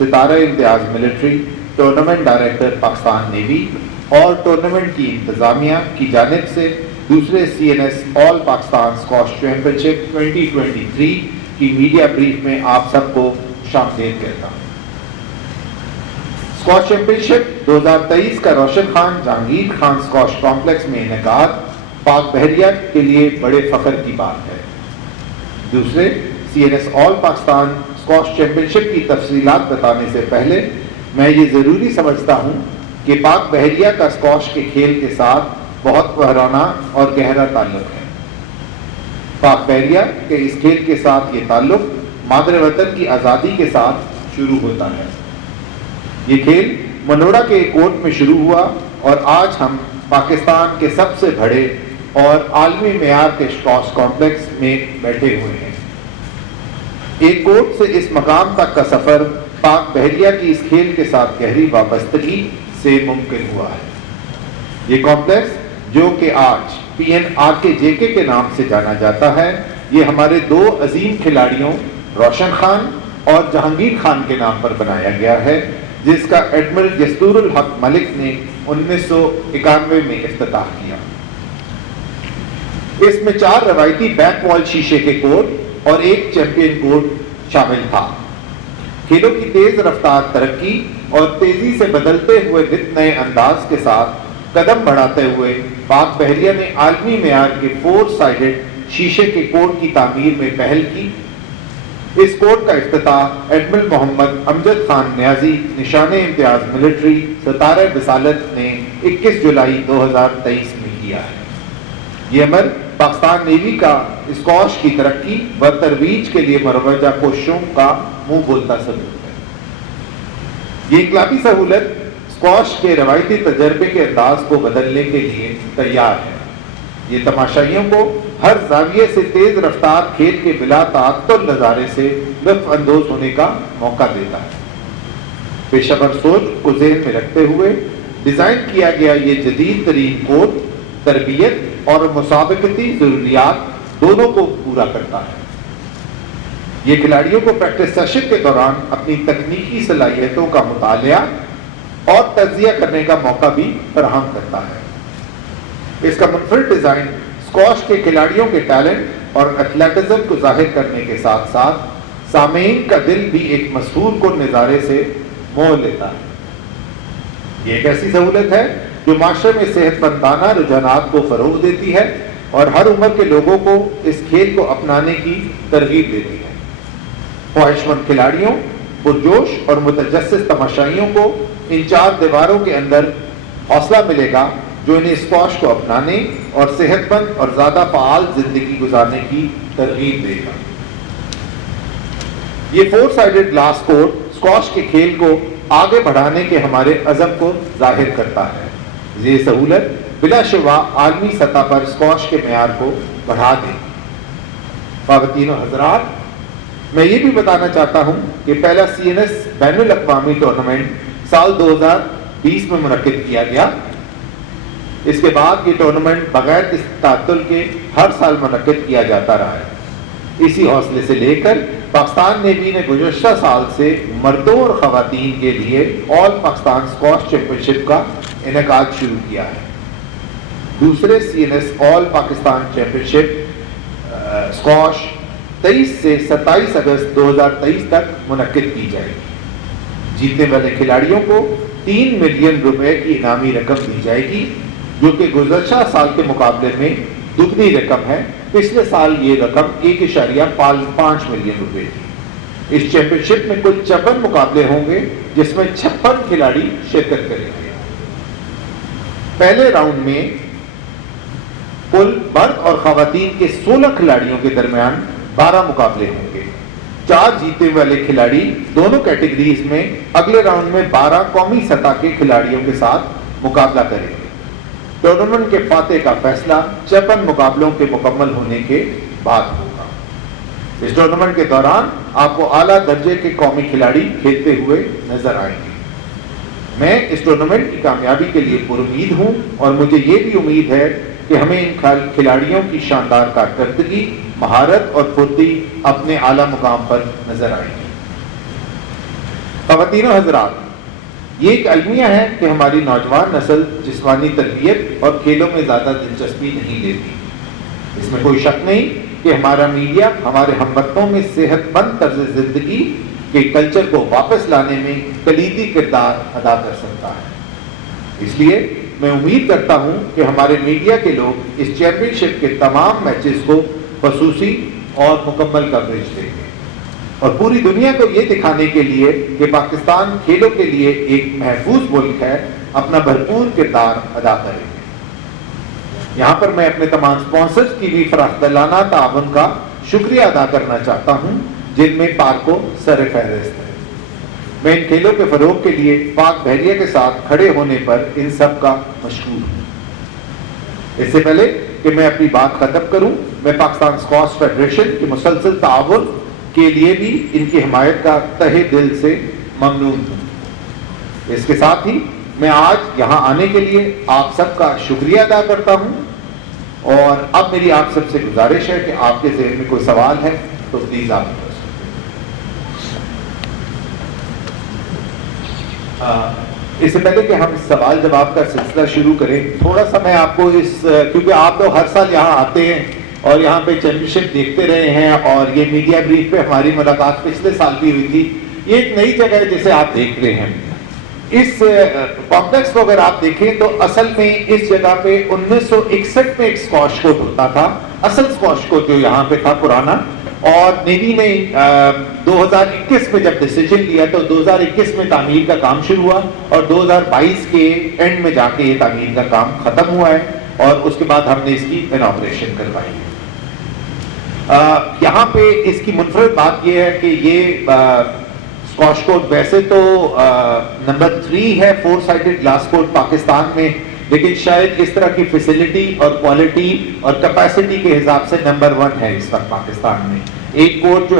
ستارہ امتیاز military tournament director Pakistan navy اور tournament کی انتظامیہ کی جانب سے دوسرے CNS آل پاکستان اسکواش چیمپئن شپ 2023 کی میڈیا بریف میں آپ سب کو خیرمقدم کہتا ہوں۔ اسکواش چیمپئن شپ 2023 کا روشن خان جہانگیر خان اسکواش کمپلیکس میں انعقاد پاک بحریہ کے لیے بڑے فخر کی بات ہے۔ دوسرے CNS آل پاکستان اسکواش چیمپئن شپ کی تفصیلات بتانے سے پہلے میں یہ ضروری سمجھتا ہوں کہ پاک بحریہ کا اسکواش کے کھیل کے ساتھ بہت پرانہ اور گہرا تعلق ہے۔ پاک بحریہ کے اس کھیل کے ساتھ یہ تعلق مادر وطن کی آزادی کے ساتھ شروع ہوتا ہے۔ یہ کھیل منوڑا کے ایک کورٹ میں شروع ہوا اور آج ہم پاکستان کے سب سے بڑے اور عالمی معیار کے اسکواش کمپلیکس میں بیٹھے ہوئے ہیں۔ ایک کورٹ سے اس مقام تک کا سفر پاک بحریہ کی اس کھیل کے ساتھ گہری وابستگی سے ممکن ہوا ہے۔ یہ کمپلیکس جو کہ آج PNRKJK کے نام سے جانا جاتا ہے، یہ ہمارے دو عظیم کھلاڑیوں روشن خان اور جہانگیر خان کے نام پر بنایا گیا ہے، جس کا ایڈمرل جسدور الحق ملک نے 1991 میں افتتاح کیا۔ اس میں 4 روایتی بیک وال شیشے کے کورٹ اور ایک چیمپئن کورٹ شامل تھا۔ کھیلوں کی تیز رفتار ترقی اور تیزی سے بدلتے ہوئے نت نئے انداز کے ساتھ قدم بڑھاتے ہوئے پاک بحریہ نے عالمی معیار کے 4 سائیڈڈ شیشے کے کورٹ کی تعمیر میں پہل کی۔ اس کورٹ کا افتتاح ایڈمرل محمد امجد خان نیازی نشان امتیاز ملٹری ستارہ رسالت نے 21 جولائی 2023 میں کیا ہے۔ یہ عمل پاکستان نیوی کا اسکواش کی ترقی و ترویج کے لیے مروجہ کوششوں کا منہ بولتا ثبوت ہے۔ یہ انقلابی سہولت اسکواش کے روایتی تجربے کے انداز کو بدلنے کے لیے تیار ہے۔ یہ تماشائیوں کو ہر زاویے سے تیز رفتار کھیل کے بلا تعطل نظارے سے لطف اندوز ہونے کا موقع دیتا ہے۔ پیشہ ور سوچ کو ذہن میں رکھتے ہوئے ڈیزائن کیا گیا یہ جدید ترین کورٹ تربیت اور مسابقتی ضروریات دونوں کو پورا کرتا ہے۔ یہ کھلاڑیوں کو پریکٹس سیشن کے دوران اپنی تکنیکی صلاحیتوں کا مطالعہ اور تجزیہ کرنے کا موقع بھی فراہم کرتا ہے۔ اس کا منفرد ڈیزائن اسکواش کے کھلاڑیوں کے ٹیلنٹ اور ایتھلیٹزم کو ظاہر کرنے کے ساتھ ساتھ سامعین کا دل بھی ایک مسحور کن نظارے سے موہ لیتا ہے۔ یہ ایک ایسی سہولت ہے جو معاشرے میں صحت مندانہ رجحانات کو فروغ دیتی ہے اور ہر عمر کے لوگوں کو اس کھیل کو اپنانے کی ترغیب دیتی ہے۔ خواہش مند کھلاڑیوں، پرجوش اور متجسس تماشائیوں کو ان 4 دیواروں کے اندر حوصلہ ملے گا جو انہیں اسکواش کو اپنانے اور صحت مند اور زیادہ فعال زندگی گزارنے کی ترغیب دے گا۔ یہ 4 سائیڈڈ گلاس کورٹ اسکواش کے کھیل کو آگے بڑھانے کے ہمارے عزم کو ظاہر کرتا ہے۔ یہ سہولت بلا شبہ عالمی سطح پر اسکواش کے معیار کو بڑھا دے گی۔ خواتین و حضرات، میں یہ بھی بتانا چاہتا ہوں کہ پہلا CNS بین الاقوامی ٹورنامنٹ سال 2020 میں منعقد کیا گیا۔ اس کے بعد یہ ٹورنامنٹ بغیر کسی تعطل کے ہر سال منعقد کیا جاتا رہا ہے۔ اسی حوصلے سے لے کر پاکستان نیوی نے گزشتہ سال سے مردوں اور خواتین کے لیے آل پاکستان اسکواش چیمپئن شپ کا انعقاد شروع کیا ہے۔ دوسرے CNS آل پاکستان چیمپئن شپ اسکواش 23 سے 27 اگست 2023 تک منعقد کی جائے گی۔ جیتنے والے کھلاڑیوں کو 3 ملین روپے کی انعامی رقم دی جائے گی، جو کہ گزشتہ سال کے مقابلے میں دگنی رقم ہے۔ پچھلے سال یہ رقم 1.5 ملین روپے تھی۔ اس چیمپئن شپ میں کل 56 مقابلے ہوں گے، جس میں 56 کھلاڑی شرکت کریں گے۔ پہلے راؤنڈ میں کل مرد اور خواتین کے 16 کھلاڑیوں کے درمیان 12 مقابلے ہوں گے۔ 4 جیتے والے کھلاڑی دونوں کیٹیگریز میں اگلے راؤنڈ میں 12 قومی سطح کے کھلاڑیوں کے ساتھ مقابلہ کریں گے۔ ٹورنامنٹ کے فاتح کا فیصلہ 56 مقابلوں کے مکمل ہونے کے بعد ہوگا۔ اس ٹورنامنٹ کے دوران آپ کو اعلیٰ درجے کے قومی کھلاڑی کھیلتے ہوئے نظر آئیں گے۔ میں اس ٹورنامنٹ کی کامیابی کے لیے پرامید ہوں اور مجھے یہ بھی امید ہے کہ ہمیں ان کھلاڑیوں کی شاندار کارکردگی، مہارت اور پھرتی اپنے اعلیٰ مقام پر نظر آئے گی۔ خواتین و حضرات، یہ ایک المیہ ہے کہ ہماری نوجوان نسل جسمانی تربیت اور کھیلوں میں زیادہ دلچسپی نہیں لیتی۔ اس میں کوئی شک نہیں کہ ہمارا میڈیا ہمارے ہم وطنوں میں صحت مند طرز زندگی کے کلچر کو واپس لانے میں کلیدی کردار ادا کر سکتا ہے۔ اس لیے میں امید کرتا ہوں کہ ہمارے میڈیا کے لوگ اس چیمپئن شپ کے تمام میچز کو خصوصی اور مکمل کوریج دیں گے اور پوری دنیا کو یہ دکھانے کے لیے کہ پاکستان کھیلوں کے لیے ایک محفوظ ملک ہے، اپنا بھرپور کردار ادا کریں گے۔ یہاں پر میں اپنے تمام اسپانسرز کی بھی فراخ دلانہ تعاون کا شکریہ ادا کرنا چاہتا ہوں، جن میں پارکو سر فہرست ہے۔ میں ان کھیلوں کے فروغ کے لیے پاک بحریہ کے ساتھ کھڑے ہونے پر ان سب کا مشکور ہوں۔ اس سے پہلے کہ میں اپنی بات ختم کروں، میں پاکستان اسکواش فیڈریشن کے مسلسل تعاون کے لیے بھی ان کی حمایت کا تہہ دل سے ممنون ہوں۔ اس کے ساتھ ہی میں آج یہاں آنے کے لیے آپ سب کا شکریہ ادا کرتا ہوں اور اب میری آپ سب سے گزارش ہے کہ آپ کے ذہن میں کوئی سوال ہے تو پلیز آپ پوچھ سکتے ہیں۔ اس سے پہلے کہ ہم سوال جواب کا سلسلہ شروع کریں، تھوڑا سا میں آپ کو کیونکہ آپ تو ہر سال یہاں آتے ہیں اور یہاں پہ چیمپئن شپ دیکھتے رہے ہیں اور یہ میڈیا بریف پہ ہماری ملاقات پچھلے سال بھی ہوئی تھی، یہ ایک نئی جگہ ہے جسے آپ دیکھ رہے ہیں۔ اس کمپلیکس کو اگر آپ دیکھیں تو اصل میں اس جگہ پہ 1961 میں ایک اسکواش کورٹ ہوتا تھا، اصل اسکواش کورٹ جو یہاں پہ تھا پرانا، اور نیوی نے 2021 میں جب ڈیسیجن لیا تو 2021 میں تعمیر کا کام شروع ہوا اور 2022 کے اینڈ میں جا کے یہ تعمیر کا کام ختم ہوا ہے اور اس کے بعد ہم نے اس کی انوگریشن کروائی ہے۔ یہاں پہ اس کی منفرد بات یہ ہے کہ یہ اسکواش کورٹ ویسے تو نمبر 3 ہے 4 سائڈڈ گلاس کورٹ پاکستان میں، لیکن شاید اس طرح کی فیسلٹی اور کوالٹی اور کیپیسٹی کے حساب سے نمبر 1 ہے اس وقت پاکستان میں۔ ایک کورٹ جو